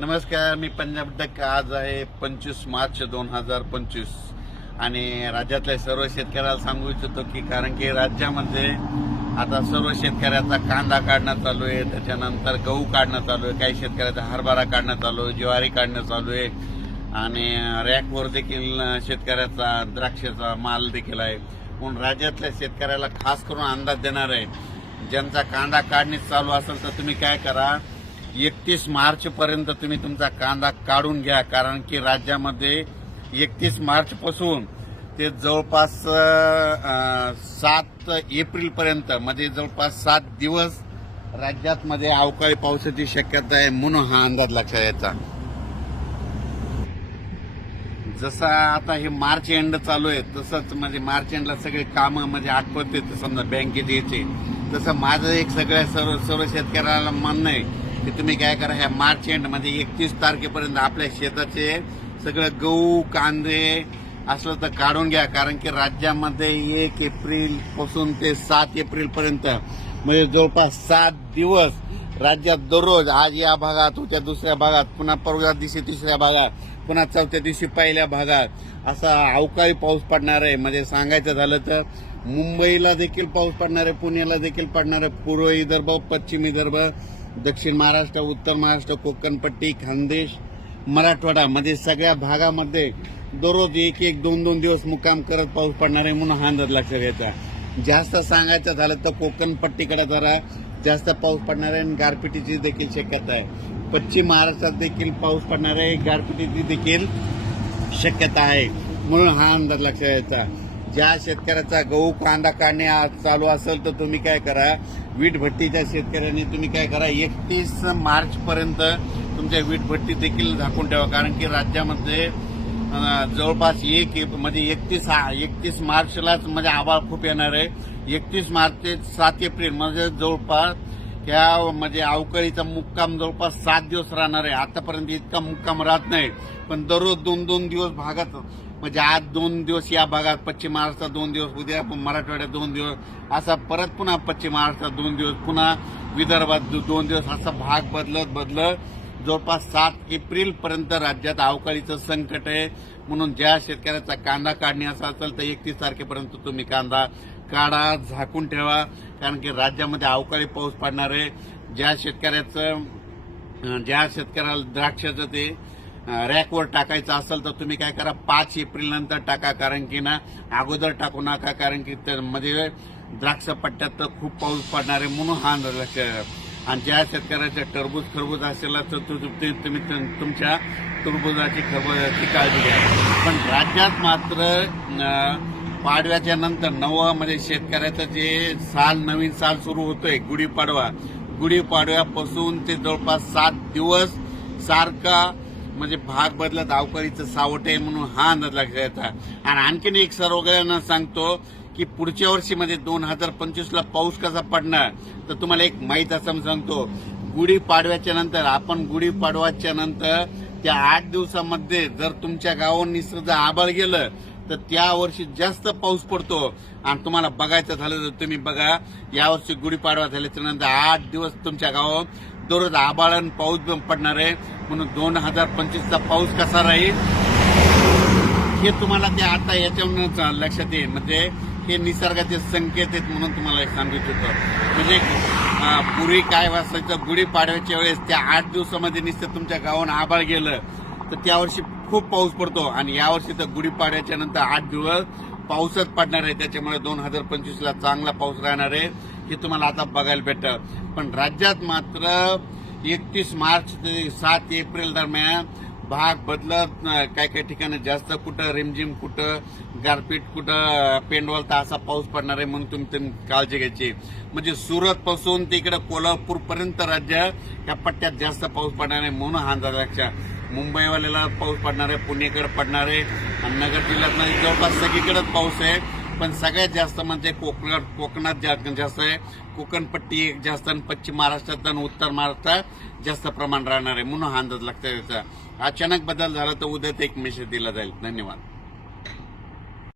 नमस्कार मी पंजाब डक आज आहे पंचवीस मार्च दोन हजार पंचवीस. आणि राज्यातल्या सर्व शेतकऱ्याला सांगू इच्छितो की कारण की राज्यामध्ये आता सर्व शेतकऱ्याचा कांदा काढणं चालू आहे त्याच्यानंतर गहू काढणं चालू आहे काही शेतकऱ्याचा हरभरा काढणं चालू आहे ज्वारी काढणं चालू आहे. आणि रॅकवर देखील शेतकऱ्याचा द्राक्षाचा माल देखील आहे. म्हणून राज्यातल्या शेतकऱ्याला खास करून अंदाज देणार आहे ज्यांचा कांदा काढणी चालू असेल तर तुम्ही काय करा एकतीस मार्च पर्यंत तुम्ही तुमचा कांदा काढून घ्या कारण की राज्यामध्ये एकतीस मार्च पासून ते जवळपास सात एप्रिल पर्यंत म्हणजे जवळपास सात दिवस राज्यात मध्ये अवकाळी पावसाची शक्यता आहे म्हणून हा अंदाज लक्षात यायचा. जसा आता हे मार्च एंड चालू आहे तसंच म्हणजे मार्च एंडला सगळे कामं म्हणजे आठवत येते समजा बँकेत यायचे तसं माझं एक सगळ्या सर्व सर्व शेतकऱ्याला म्हणणं आहे की तुम्ही काय करा ह्या मार्च एंड म्हणजे एकतीस तारखेपर्यंत आपल्या शेताचे सगळं गहू कांदे असलं तर काढून घ्या. कारण की राज्यामध्ये एक एप्रिलपासून ते सात एप्रिल पर्यंत म्हणजे जवळपास सात दिवस राज्यात दररोज आज या भागात उद्या दुसऱ्या भागात पुन्हा परवा दिवशी तिसऱ्या भागात पुन्हा चौथ्या दिवशी पहिल्या भागात. असा अवकाळी पाऊस पडणार आहे. म्हणजे सांगायचं झालं तर मुंबईला देखील पाऊस पडणार आहे पुण्याला देखील पडणार आहे. पूर्व विदर्भ पश्चिम विदर्भ दक्षिण महाराष्ट्र उत्तर महाराष्ट्र कोकणपट्टी खानदेश मराठवाडा मध्ये सगळ्या भागामध्ये दररोज एक एक दोन दोन दिवस मुक्काम करत पाऊस पडणार आहे म्हणून हा अंदाज लक्षात घ्यायचा. जास्त सांगायचं झालं तर कोकणपट्टीकडे जरा जास्त पाऊस पडणार आहे आणि गारपिटीची देखील शक्यता आहे. पश्चिम महाराष्ट्रात देखील पाऊस पडणार आहे गारपिटीची देखील शक्यता आहे म्हणून हा अंदाज लक्षात घ्यायचा. ज्या शेतकऱ्याचा गहू कांदा काढणे आज चालू असेल तर तुम्ही काय करा वीट भट्टीच्या शेतकऱ्यांनी तुम्ही काय करा एकतीस मार्च पर्यंत तुमच्या वीट भट्टी देखील झाकून ठेवा. कारण की राज्यामध्ये जवळपास एक म्हणजे एकतीस एकतीस मार्चलाच म्हणजे आभाळ खूप येणार आहे. एकतीस मार्च ते सात एप्रिल म्हणजे जवळपास ह्या म्हणजे अवकाळीचा मुक्काम जवळपास सात दिवस राहणार आहे. आतापर्यंत इतका मुक्काम राहत नाही. पण दररोज दोन दोन दिवस भागात म्हणजे आज दोन दिवस या भागात पश्चिम महाराष्ट्रात दोन दिवस उद्या मराठवाड्यात दोन दिवस असा परत पुन्हा पश्चिम महाराष्ट्रात दोन दिवस पुन्हा विदर्भात दोन दिवस असा भाग बदलत बदलत जवळपास सात एप्रिल पर्यंत राज्यात अवकाळीचं संकट आहे. म्हणून ज्या शेतकऱ्याचा कांदा काढणे असा असेल तर एकतीस तारखेपर्यंत तुम्ही कांदा काढा झाकून ठेवा. कारण की राज्यामध्ये अवकाळी पाऊस पडणार आहे. ज्या शेतकऱ्याचं ज्या शेतकऱ्याला द्राक्षाचं ते रॅकवर टाकायचं असेल तर तुम्ही काय करा पाच एप्रिल नंतर टाका कारण की ना अगोदर टाकू नका कारण की त्यामध्ये द्राक्ष पट्ट्यात तर खूप पाऊस पडणार आहे म्हणून हा अंदाज आणि ज्या शेतकऱ्याच्या टरबूज खरबूज असेल तर तुम्ही तुमच्या टरबुजाची खरबुजाची काळजी घ्या. पण राज्यात मात्र पाडव्याच्या नंतर नवं म्हणजे शेतकऱ्याचं जे साल नवीन साल सुरू होतोय गुढीपाडवा. गुढीपाडव्यापासून ते जवळपास सात दिवस सारखा म्हणजे भाग बदलत गावकरीचं सावट आहे म्हणून हा अंदाज लक्षात आणि आणखीन एक सर्वगळ्यांना सांगतो की पुढच्या वर्षी म्हणजे दोन हजार पंचवीसला पाऊस कसा पडणार तर तुम्हाला एक माहीत असं सांगतो. गुढीपाडव्याच्या नंतर आपण गुढीपाडव्याच्या नंतर त्या आठ दिवसामध्ये जर तुमच्या गावावर निसर्ग आबळ गेलं तर त्या वर्षी जास्त पाऊस पडतो. आणि तुम्हाला बघायचं झालं तर तुम्ही बघा यावर्षी गुढीपाडवा झाल्याच्यानंतर आठ दिवस तुमच्या गावात दररोज आबाळ आणि पाऊस पण पडणार आहे. म्हणून दोन हजार पंचवीसचा पाऊस कसा राहील? हे तुम्हाला ते आता याच्यावरूनच लक्षात येईल. म्हणजे हे निसर्गाचे संकेत आहेत म्हणून तुम्हाला सांगू इच्छितो. म्हणजे पूर्वी काय वाचायचं गुढीपाडव्याच्या वेळेस त्या आठ दिवसामध्ये निसतं तुमच्या गावानं आबाळ गेलं. तर त्यावर्षी खूप पाऊस पडतो आणि यावर्षी तर गुढीपाड्याच्या नंतर आठ दिवस पाऊसच पडणार आहे. त्याच्यामुळे दोन हजार पंचवीसला चांगला पाऊस राहणार आहे. हे तुम्हाला आता बघायला भेटतं. पण राज्यात मात्र एकतीस मार्च ते सात एप्रिल दरम्यान भाग बदलत काय काय ठिकाणी जास्त कुठं रिमझिम कुठं गारपीट कुठं पेंडवल तर असा पाऊस पडणार आहे म्हणून तुम्ही काळजी घ्यायची. म्हणजे सुरत पासून तिकडे कोल्हापूरपर्यंत राज्य या पट्ट्यात जास्त पाऊस पडणार आहे म्हणून हा अंदाज लक्षात मुंबईवाल्याला पाऊस पडणार आहे पुणेकडे पडणार आहे आणि नगर जिल्ह्यात जवळपास सगळीकडेच पाऊस आहे. पण सगळ्यात जास्त म्हणजे कोकणात कोकणात जास्त आहे. कोकणपट्टी एक जास्त आणि पश्चिम महाराष्ट्रात आणि उत्तर महाराष्ट्रात जास्त प्रमाण राहणार आहे. म्हणून हा अंदाज लक्षात त्याचा अचानक बदल झाला तर उद्या एक मेसेज दिला जाईल. धन्यवाद.